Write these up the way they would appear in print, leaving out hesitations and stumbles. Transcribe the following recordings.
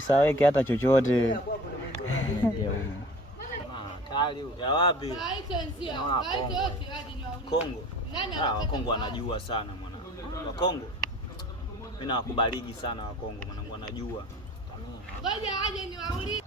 Saweke hata chochote. Ya wapi? Kongo. Wakongo wanajua sana mwana. Wakongo. Mimi nawakubaliki sana Wakongo mwanangu wanajua. Ngoja aje niwaulize.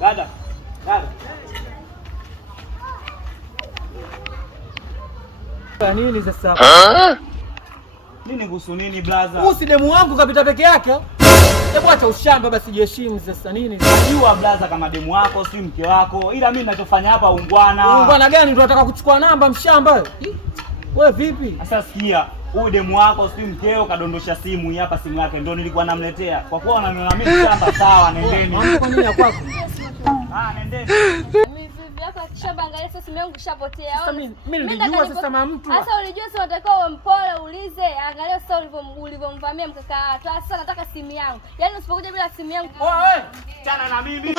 Dada. Nini sasa? Nini kuhusu nini blaza? Usi demu wangu kapita peke yake. Hebu acha ushamba basi jiheshimu sasa nini? Najua blaza kama demu wako si mke wako. Ila mimi ninachofanya hapa ungwana. Ungwana gani ndio unataka kuchukua namba mshamba? Wewe vipi? Sasa sikia, huyu demu wako si mkeo kadondosha simu hii hapa simu yake ndio nilikuwa namletea. Kwa kuwa unaniona mimi mshamba sawa nendeni. Kwa nini ya kwako? Nendeni. Angalia sasa simu yangu ishapotea. Sasa mimi nilijua sasa mama mtu. Sasa ulijua sasa unatakiwa uwe mpole uulize. Angalia sasa ulivyomvamia mkaka. Sasa nataka simu yangu. Yaani usipokuja bila simu yangu. Wewe, chana na mimi.